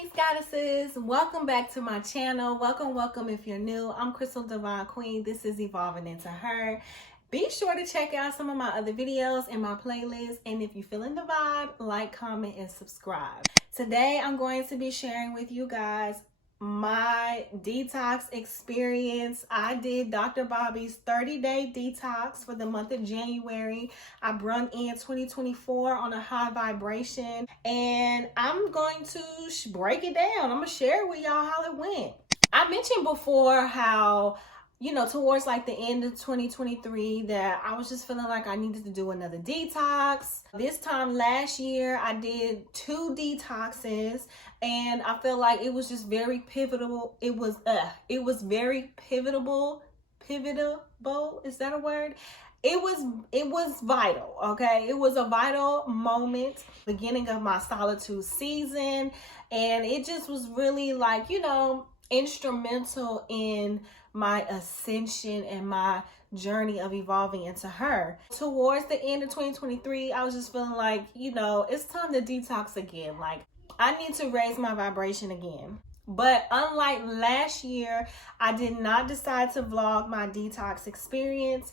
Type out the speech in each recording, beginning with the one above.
Peace, goddesses. Welcome back to my channel. Welcome if you're new. I'm Crystal Divine Queen. This is Evolving Into Her. Be sure to check out some of my other videos in my playlist. And if you're feeling the vibe, like, comment, and subscribe. Today, I'm going to be sharing with you guys my detox experience. I did Dr. Bobby's 30-day detox for the month of January. I brung in 2024 on a high vibration, and I'm going to break it down. I'm gonna share with y'all how it went. I mentioned before how, towards like the end of 2023 that I was just feeling like I needed to do another detox. This time last year, I did 2 detoxes, and I felt like it was just very pivotal. It was very pivotal. Is that a word? It was vital, okay? It was a vital moment, beginning of my solitude season, and it just was really like, instrumental in my ascension and my journey of evolving into her. Towards the end of 2023, I was just feeling like, it's time to detox again. Like, I need to raise my vibration again. But unlike last year, I did not decide to vlog my detox experience,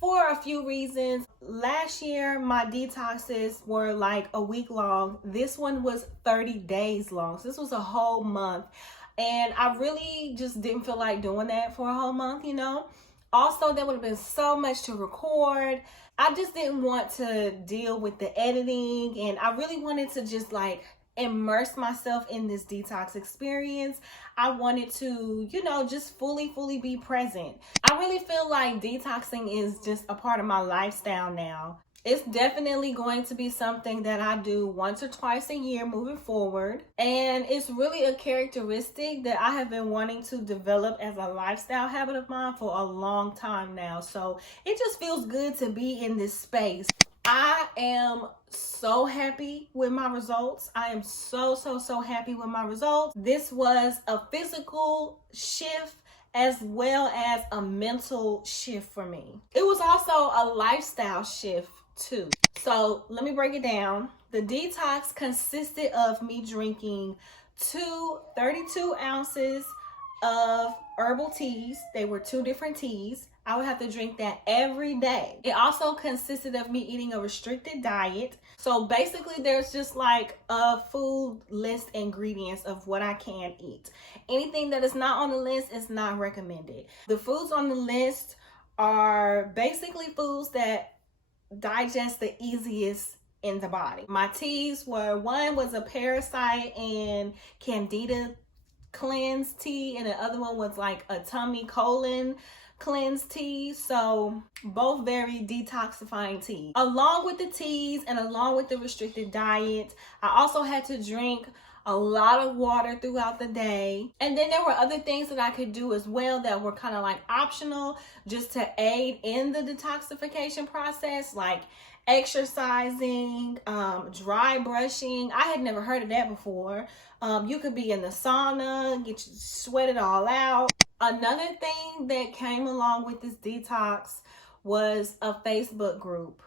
for a few reasons. Last year, my detoxes were like a week long. This one was 30 days long. So this was a whole month. And I really just didn't feel like doing that for a whole month, Also, there would have been so much to record. I just didn't want to deal with the editing, and I really wanted to just like immerse myself in this detox experience. I wanted to, just fully be present. I really feel like detoxing is just a part of my lifestyle now. It's definitely going to be something that I do once or twice a year moving forward. And it's really a characteristic that I have been wanting to develop as a lifestyle habit of mine for a long time now. So it just feels good to be in this space. I am so happy with my results. I am so happy with my results. This was a physical shift as well as a mental shift for me. It was also a lifestyle shift too. So let me break it down. The detox consisted of me drinking 2 32 ounces of herbal teas. They were 2 different teas. I would have to drink that every day. It also consisted of me eating a restricted diet. So basically there's just like a food list ingredients of what I can eat. Anything that is not on the list is not recommended. The foods on the list are basically foods that digest the easiest in the body. My teas were, one was a Parasite and Candida cleanse tea, and the other one was like a tummy colon cleanse tea. So both very detoxifying teas. Along with the teas and along with the restricted diet, I also had to drink a lot of water throughout the day. And then there were other things that I could do as well that were kind of like optional just to aid in the detoxification process, like exercising, dry brushing. I had never heard of that before. You could be in the sauna, get you sweat it all out. Another thing that came along with this detox was a Facebook group.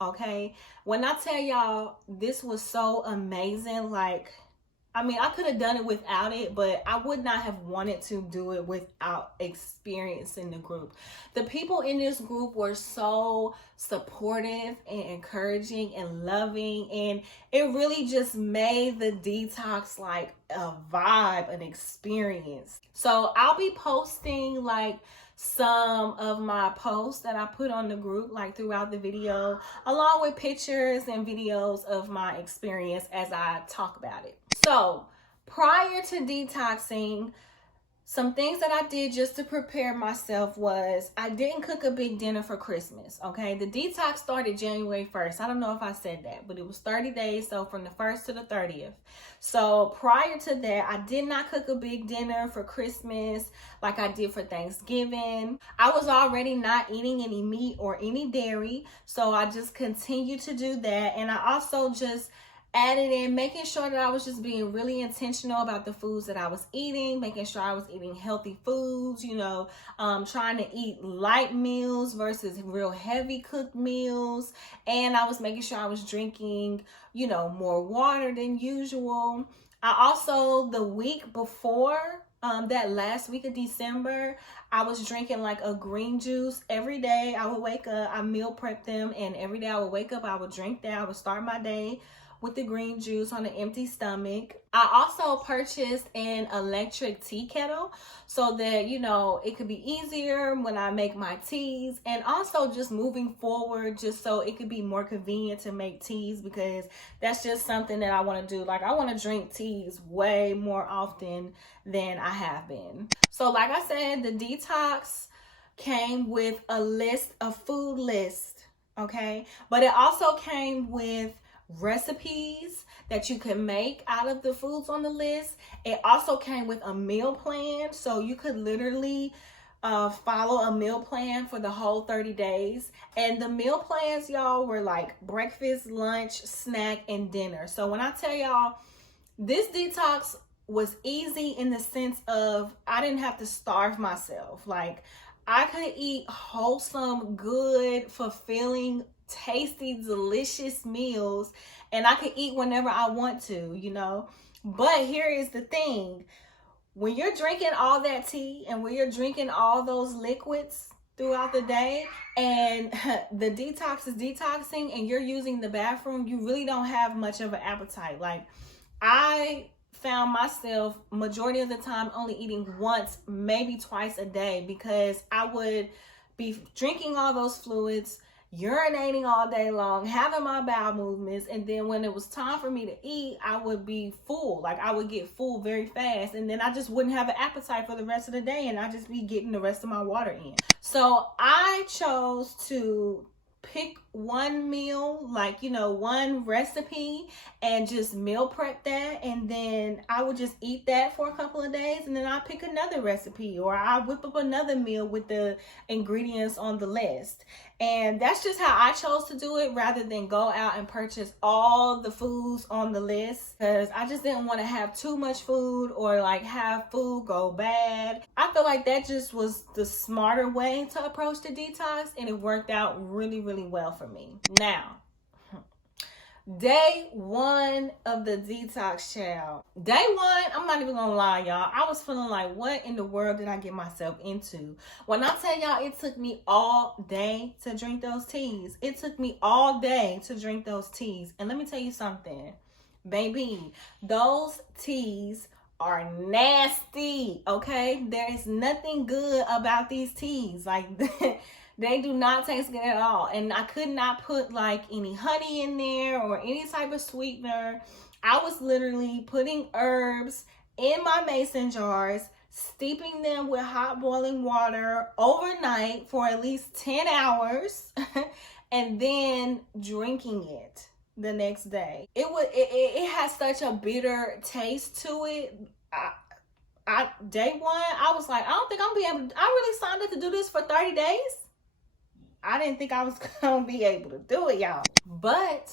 Okay, when I tell y'all this was so amazing, like, I could have done it without it, but I would not have wanted to do it without experiencing the group. The people in this group were so supportive and encouraging and loving, and it really just made the detox like a vibe, an experience. So I'll be posting like some of my posts that I put on the group like throughout the video, along with pictures and videos of my experience as I talk about it. So prior to detoxing, some things that I did just to prepare myself was I didn't cook a big dinner for Christmas, okay? The detox started January 1st. I don't know if I said that, but it was 30 days, so from the 1st to the 30th. So prior to that, I did not cook a big dinner for Christmas like I did for Thanksgiving. I was already not eating any meat or any dairy, so I just continued to do that. And I also just added in, making sure that I was just being really intentional about the foods that I was eating, making sure I was eating healthy foods, trying to eat light meals versus real heavy cooked meals. And I was making sure I was drinking, more water than usual. I also, the week before, that last week of December, I was drinking like a green juice every day. I would wake up, I meal prep them, and every day I would wake up, I would drink that. I would start my day with the green juice on an empty stomach. I also purchased an electric tea kettle so that, it could be easier when I make my teas, and also just moving forward, just so it could be more convenient to make teas, because that's just something that I want to do. Like, I want to drink teas way more often than I have been. So like I said, the detox came with a food list, okay? But it also came with recipes that you can make out of the foods on the list. It also came with a meal plan, so you could literally follow a meal plan for the whole 30 days. And the meal plans, y'all, were like breakfast, lunch, snack, and dinner. So when I tell y'all, this detox was easy in the sense of I didn't have to starve myself. Like, I could eat wholesome, good, fulfilling, tasty, delicious meals, and I could eat whenever I want to, But here is the thing. When you're drinking all that tea and when you're drinking all those liquids throughout the day, and the detox is detoxing and you're using the bathroom, you really don't have much of an appetite. Like, I found myself majority of the time only eating once, maybe twice a day, because I would be drinking all those fluids, urinating all day long, having my bowel movements, and then when it was time for me to eat, I would be full. Like, I would get full very fast, and then I just wouldn't have an appetite for the rest of the day, and I'd just be getting the rest of my water in. So I chose to pick one meal, like, one recipe, and just meal prep that, and then I would just eat that for a couple of days, and then I pick another recipe, or I whip up another meal with the ingredients on the list. And that's just how I chose to do it, rather than go out and purchase all the foods on the list, because I just didn't want to have too much food or like have food go bad. I feel like that just was the smarter way to approach the detox, and it worked out really, really well for me. Now, day one of the detox, child. Day one, I'm not even gonna lie, y'all, I was feeling like, what in the world did I get myself into? When I tell y'all, it took me all day to drink those teas. It took me all day to drink those teas. And let me tell you something, baby, those teas are nasty, okay? There is nothing good about these teas. Like, they do not taste good at all. And I could not put like any honey in there or any type of sweetener. I was literally putting herbs in my mason jars, steeping them with hot boiling water overnight for at least 10 hours, and then drinking it the next day. It has such a bitter taste to it. Day one, I was like, I don't think I'm gonna be able to, I really signed up to do this for 30 days. I didn't think I was gonna be able to do it, y'all. But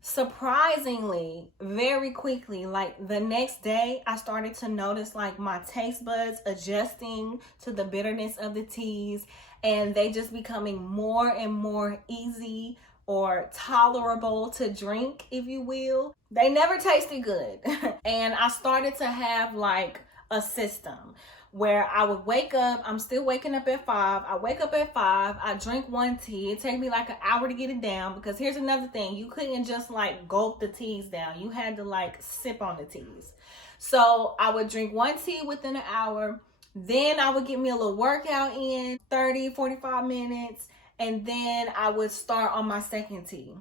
surprisingly, very quickly, like the next day, I started to notice like my taste buds adjusting to the bitterness of the teas, and they just becoming more and more easy or tolerable to drink, if you will. They never tasted good. And I started to have like a system where I would wake up, I'm still waking up at 5. I wake up at 5, I drink one tea. It takes me like an hour to get it down, because here's another thing. You couldn't just like gulp the teas down. You had to like sip on the teas. So I would drink one tea within an hour. Then I would get me a little workout in, 30, 45 minutes. And then I would start on my second tea.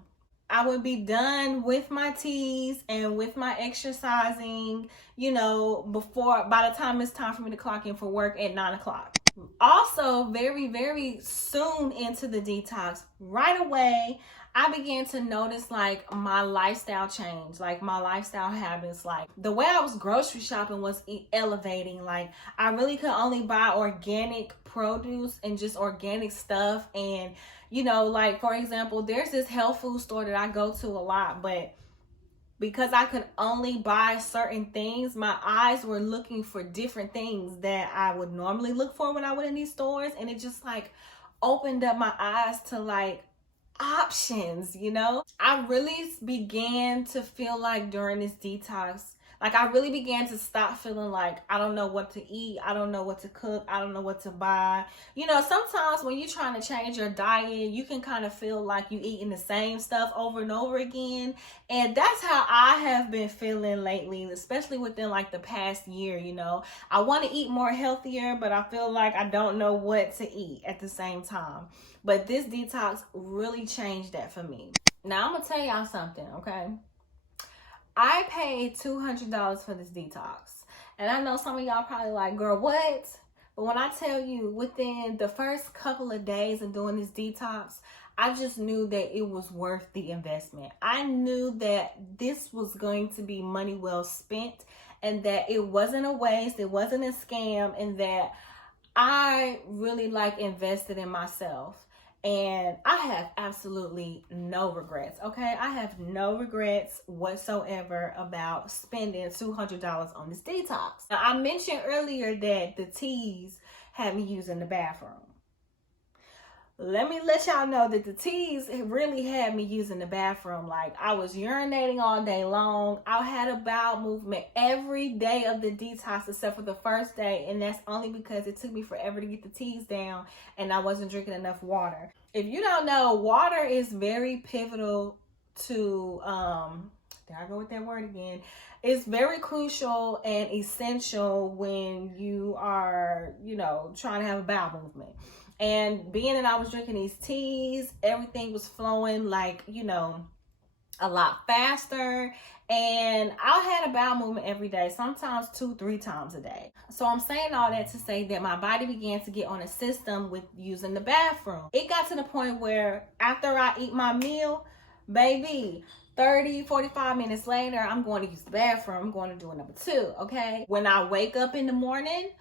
I would be done with my teas and with my exercising, by the time it's time for me to clock in for work at 9 o'clock. Also, very, very soon into the detox, right away, I began to notice like my lifestyle change, like my lifestyle habits. Like the way I was grocery shopping was elevating. Like I really could only buy organic produce and just organic stuff. And like, for example, there's this health food store that I go to a lot, but because I could only buy certain things, my eyes were looking for different things that I would normally look for when I went in these stores. And it just like opened up my eyes to like options, you know? I really began to feel like during this detox, like I really began to stop feeling like I don't know what to eat, I don't know what to cook, I don't know what to buy. You know, sometimes when you're trying to change your diet, you can kind of feel like you eating the same stuff over and over again. And that's how I have been feeling lately, especially within like the past year, you know. I want to eat more healthier, but I feel like I don't know what to eat at the same time. But this detox really changed that for me. Now, I'm going to tell y'all something, okay? I paid $200 for this detox. And I know some of y'all probably like, girl, what? But when I tell you, within the first couple of days of doing this detox, I just knew that it was worth the investment. I knew that this was going to be money well spent, and that it wasn't a waste, it wasn't a scam, and that I really like invested in myself. And I have absolutely no regrets, okay? I have no regrets whatsoever about spending $200 on this detox. Now, I mentioned earlier that the teas had me using the bathroom. Let me let y'all know that the teas really had me using the bathroom. Like, I was urinating all day long. I had a bowel movement every day of the detox except for the first day. And that's only because it took me forever to get the teas down and I wasn't drinking enough water. If you don't know, water is very pivotal to, there I go with that word again. It's very crucial and essential when you are, you know, trying to have a bowel movement. And being that I was drinking these teas, everything was flowing like, you know, a lot faster. And I had a bowel movement every day, sometimes 2-3 times a day. So I'm saying all that to say that my body began to get on a system with using the bathroom. It got to the point where after I eat my meal, baby, 30-45 minutes later, I'm going to use the bathroom. I'm going to do a number 2, okay? When I wake up in the morning,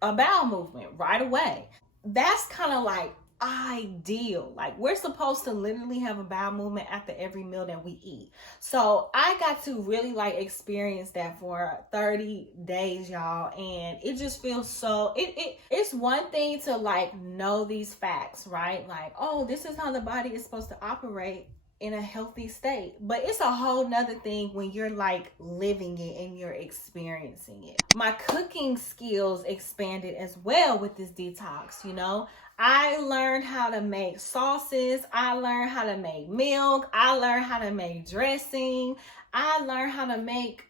a bowel movement right away. That's kind of like ideal. Like, we're supposed to literally have a bowel movement after every meal that we eat. So I got to really like experience that for 30 days, y'all. And it just feels so, it's one thing to like know these facts, right? Like, oh, this is how the body is supposed to operate in a healthy state. But it's a whole nother thing when you're like living it and you're experiencing it. My cooking skills expanded as well with this detox, you know. I learned how to make sauces. I learned how to make milk. I learned how to make dressing. I learned how to make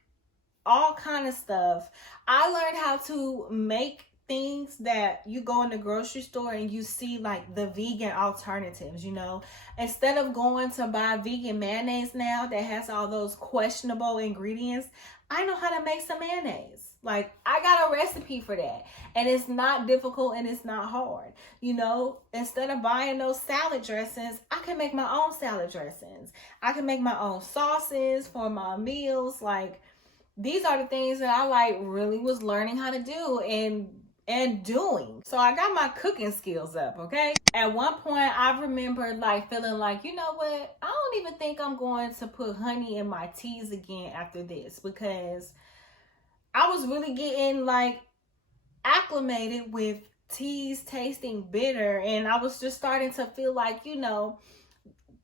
all kind of stuff. I learned how to make things that you go in the grocery store and you see like the vegan alternatives, you know. Instead of going to buy vegan mayonnaise now that has all those questionable ingredients, I know how to make some mayonnaise. Like, I got a recipe for that. And it's not difficult and it's not hard. You know, instead of buying those salad dressings, I can make my own salad dressings. I can make my own sauces for my meals. Like, these are the things that I like really was learning how to do and doing. So I got my cooking skills up, okay? At one point, I remember like feeling like, you know what? I don't even think I'm going to put honey in my teas again after this, because I was really getting like acclimated with teas tasting bitter, and I was just starting to feel like, you know,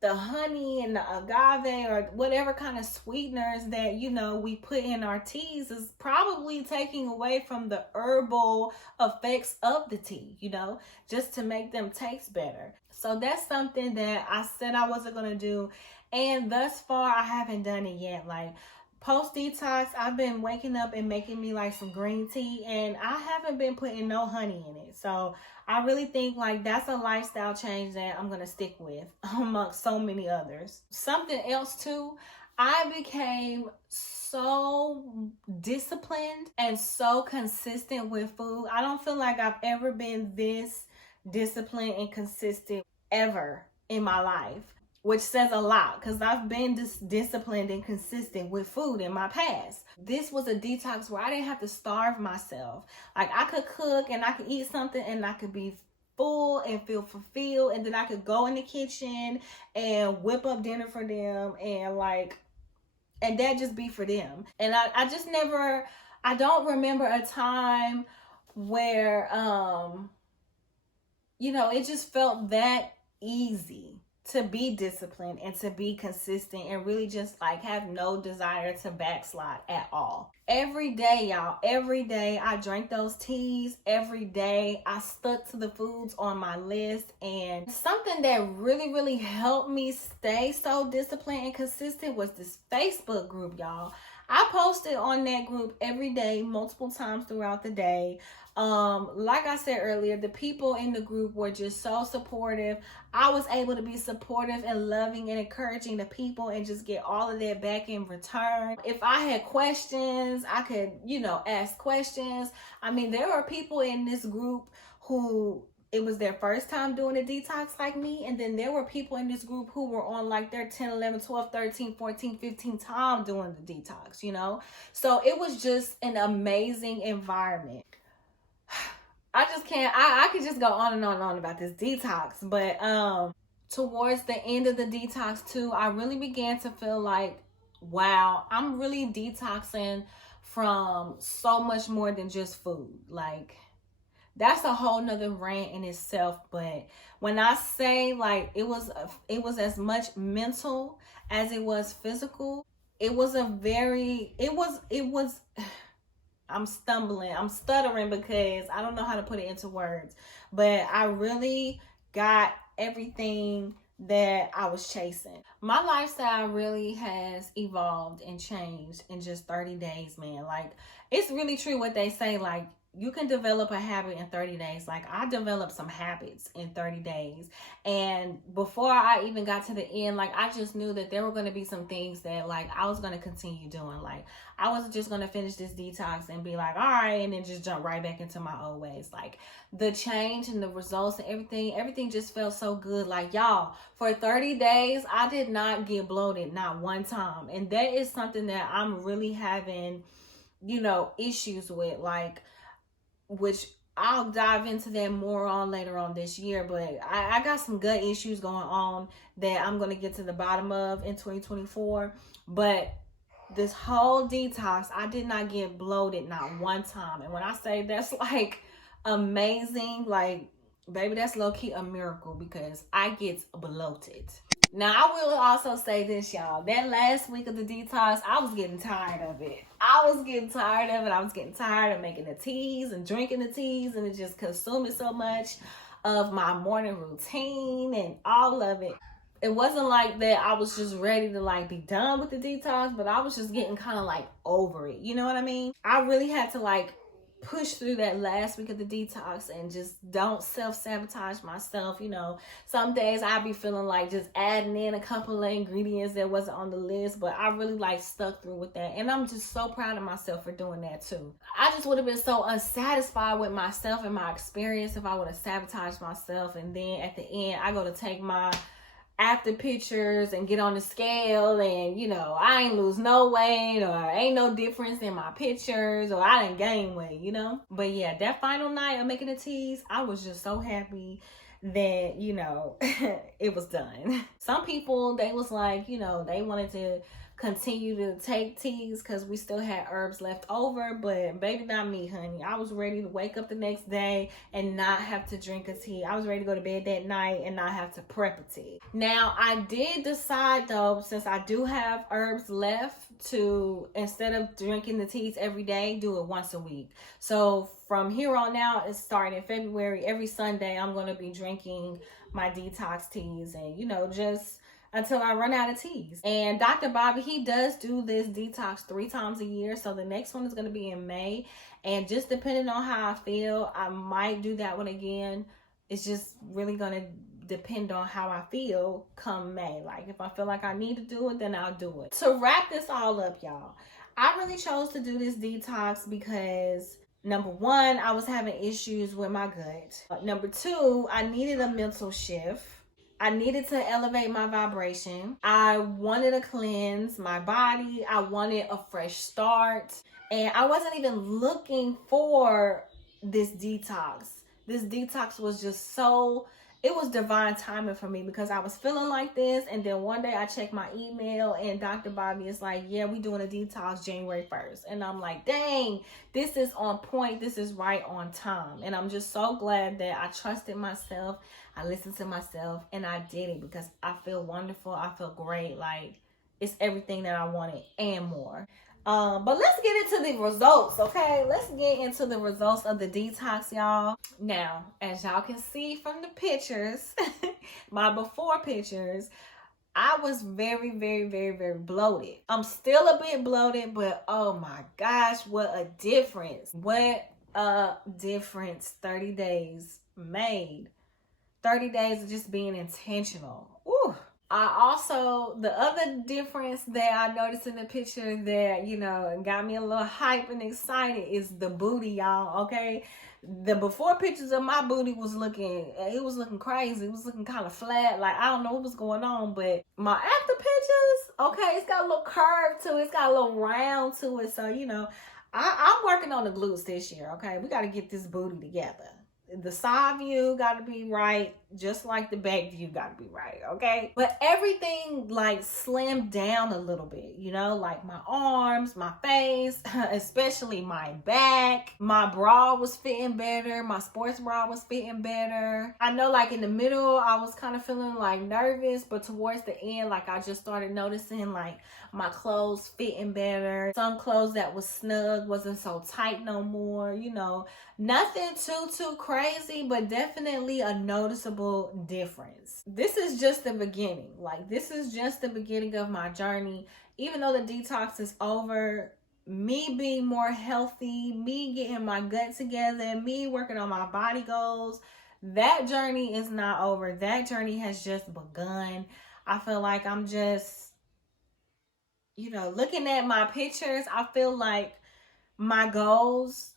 the honey and the agave or whatever kind of sweeteners that, you know, we put in our teas is probably taking away from the herbal effects of the tea, you know, just to make them taste better. So that's something that I said I wasn't going to do. And thus far, I haven't done it yet. Like, post detox, I've been waking up and making me like some green tea, and I haven't been putting no honey in it. So I really think like that's a lifestyle change that I'm gonna stick with amongst so many others. Something else too, I became so disciplined and so consistent with food. I don't feel like I've ever been this disciplined and consistent ever in my life, which says a lot because I've been disciplined and consistent with food in my past. This was a detox where I didn't have to starve myself. Like, I could cook and I could eat something and I could be full and feel fulfilled, and then I could go in the kitchen and whip up dinner for them and like and that just be for them. And I just never, I don't remember a time where you know, it just felt that easy to be disciplined and to be consistent and really just like have no desire to backslide at all. Every day, y'all, every day I drank those teas. Every day I stuck to the foods on my list. And something that really, really helped me stay so disciplined and consistent was this Facebook group, y'all. I posted on that group every day, multiple times throughout the day. Like I said earlier, the people in the group were just so supportive. I was able to be supportive and loving and encouraging the people and just get all of that back in return. If I had questions, I could, you know, ask questions. I mean, there were people in this group who it was their first time doing a detox like me. And then there were people in this group who were on like their 10, 11, 12, 13, 14, 15 time doing the detox, you know? So it was just an amazing environment. I just can't, I could just go on and on about this detox. But towards the end of the detox too, I really began to feel like, wow, I'm really detoxing from so much more than just food. Like, that's a whole nother rant in itself. But when I say like it was as much mental as it was physical. It was I'm stuttering because I don't know how to put it into words, but I really got everything that I was chasing. My lifestyle really has evolved and changed in just 30 days, man. Like, it's really true what they say, like, you can develop a habit in 30 days. Like, I developed some habits in 30 days. And before I even got to the end, like, I just knew that there were going to be some things that, like, I was going to continue doing. Like, I wasn't just going to finish this detox and be like, all right, and then just jump right back into my old ways. Like, the change and the results and everything just felt so good. Like, y'all, for 30 days, I did not get bloated, not one time. And that is something that I'm really having, you know, issues with. Like, which I'll dive into that more on later on this year, but I got some gut issues going on that I'm going to get to the bottom of in 2024. But this whole detox, I did not get bloated not one time. And when I say that's like amazing, like, baby, that's low-key a miracle because I get bloated. Now, I will also say this, y'all. That last week of the detox, I was getting tired of it. I was getting tired of it. I was getting tired of making the teas and drinking the teas, and it just consuming so much of my morning routine and all of it. It wasn't like that I was just ready to like be done with the detox, but I was just getting kind of like over it. You know what I mean? I really had to like push through that last week of the detox and just don't self-sabotage myself. You know, some days I'd be feeling like just adding in a couple of ingredients that wasn't on the list, but I really like stuck through with that. And I'm just so proud of myself for doing that too. I just would have been so unsatisfied with myself and my experience if I would have sabotaged myself. And then at the end, I go to take my after pictures and get on the scale and, you know, I ain't lose no weight or ain't no difference in my pictures or I didn't gain weight, you know. But yeah, that final night of making the teas, I was just so happy that, you know, it was done. Some people, they was like, you know, they wanted to continue to take teas because we still had herbs left over, but baby, not me, honey. I was ready to wake up the next day and not have to drink a tea. I was ready to go to bed that night and not have to prep a tea. Now, I did decide though, since I do have herbs left, to, instead of drinking the teas every day, do it once a week. So from here on out, it's starting in February, every Sunday I'm going to be drinking my detox teas, and, you know, just until I run out of teas. And Dr. Bobby, he does do this detox 3 times a year. So the next one is going to be in May. And just depending on how I feel, I might do that one again. It's just really going to depend on how I feel come May. Like, if I feel like I need to do it, then I'll do it. To wrap this all up, y'all, I really chose to do this detox because, number one, I was having issues with my gut. Number two, I needed a mental shift. I needed to elevate my vibration. I wanted to cleanse my body. I wanted a fresh start. And I wasn't even looking for this detox. This detox was just so it was divine timing for me because I was feeling like this. And then one day I checked my email and Dr. Bobby is like, yeah, we doing a detox January 1st. And I'm like, dang, this is on point. This is right on time. And I'm just so glad that I trusted myself. I listened to myself and I did it because I feel wonderful. I feel great. Like, it's everything that I wanted and more. But let's get into the results, okay? Let's get into the results of the detox, y'all. Now, as y'all can see from the pictures, my before pictures, I was very, very, very, very bloated. I'm still a bit bloated, but oh my gosh, what a difference. What a difference 30 days made. 30 days of just being intentional. Ooh. I also, the other difference that I noticed in the picture that, you know, got me a little hype and excited is the booty, y'all, okay? The before pictures of my booty was looking crazy. It was looking kind of flat. Like, I don't know what was going on, but my after pictures, okay, it's got a little curve to it. It's got a little round to it. So, you know, I'm working on the glutes this year, okay? We got to get this booty together. The side view got to be right, just like the back view got to be right, okay? But everything like slimmed down a little bit, you know, like my arms, my face, especially my back. My bra was fitting better. My sports bra was fitting better. I know like in the middle, I was kind of feeling like nervous, but towards the end, like I just started noticing like my clothes fitting better. Some clothes that was snug wasn't so tight no more, you know. Nothing too crazy, but definitely a noticeable difference. This is just the beginning. Like, this is just the beginning of my journey. Even though the detox is over, me being more healthy, me getting my gut together, me working on my body goals, that journey is not over. That journey has just begun. I feel like I'm just, you know, looking at my pictures, I feel like my goals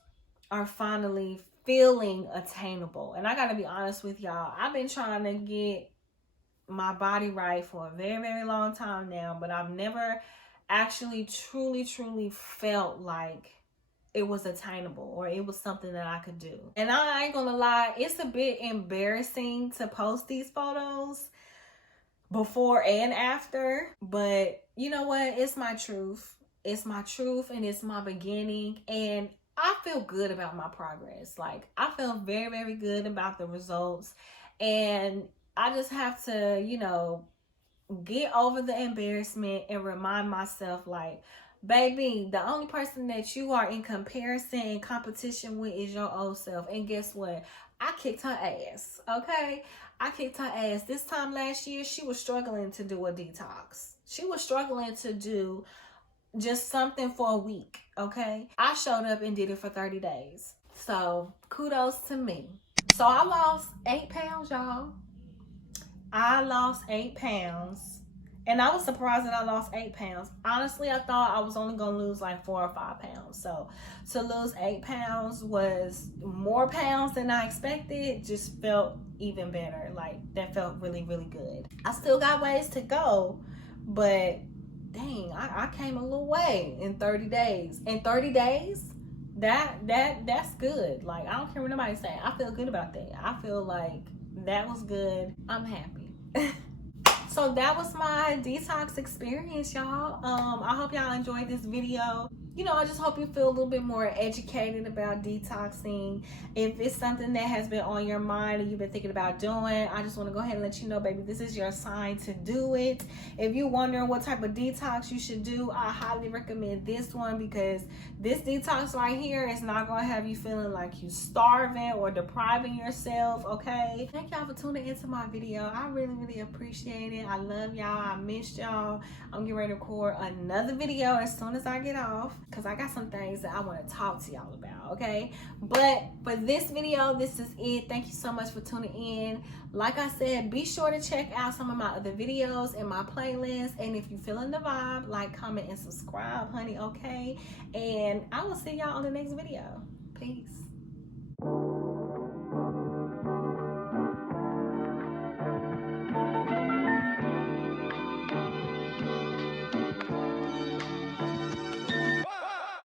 are finally feeling attainable. And I gotta be honest with y'all, I've been trying to get my body right for a very, very long time now, but I've never actually truly felt like it was attainable or it was something that I could do. And I ain't gonna lie, it's a bit embarrassing to post these photos before and after, but you know what? It's my truth. It's my truth and it's my beginning, and I feel good about my progress. Like, I feel very, very good about the results. And I just have to, you know, get over the embarrassment and remind myself, like, baby, the only person that you are in comparison and competition with is your old self. And guess what? I kicked her ass, okay? I kicked her ass. This time last year, she was struggling to do a detox. She was struggling to do just something for a week, okay? I showed up and did it for 30 days. So kudos to me. So I lost 8 pounds, y'all. I lost 8 pounds. And I was surprised that I lost 8 pounds. Honestly, I thought I was only gonna lose like 4 or 5 pounds. So to lose 8 pounds was more pounds than I expected. Just felt even better. Like, that felt really, really good. I still got ways to go, but dang, I came a little way in 30 days. In 30 days, that's good. Like, I don't care what nobody's saying. I feel good about that. I feel like that was good. I'm happy. So that was my detox experience, y'all. I hope y'all enjoyed this video. You know, I just hope you feel a little bit more educated about detoxing. If it's something that has been on your mind and you've been thinking about doing, I just want to go ahead and let you know, baby, this is your sign to do it. If you're wondering what type of detox you should do, I highly recommend this one, because this detox right here is not going to have you feeling like you starving or depriving yourself, okay? Thank y'all for tuning into my video. I really appreciate it. I love y'all. I missed y'all. I'm getting ready to record another video as soon as I get off, because I got some things that I want to talk to y'all about, okay? But for this video, this is it. Thank you so much for tuning in. Like I said, be sure to check out some of my other videos in my playlist. And if you're feeling the vibe, like, comment, and subscribe, honey, okay? And I will see y'all on the next video. Peace.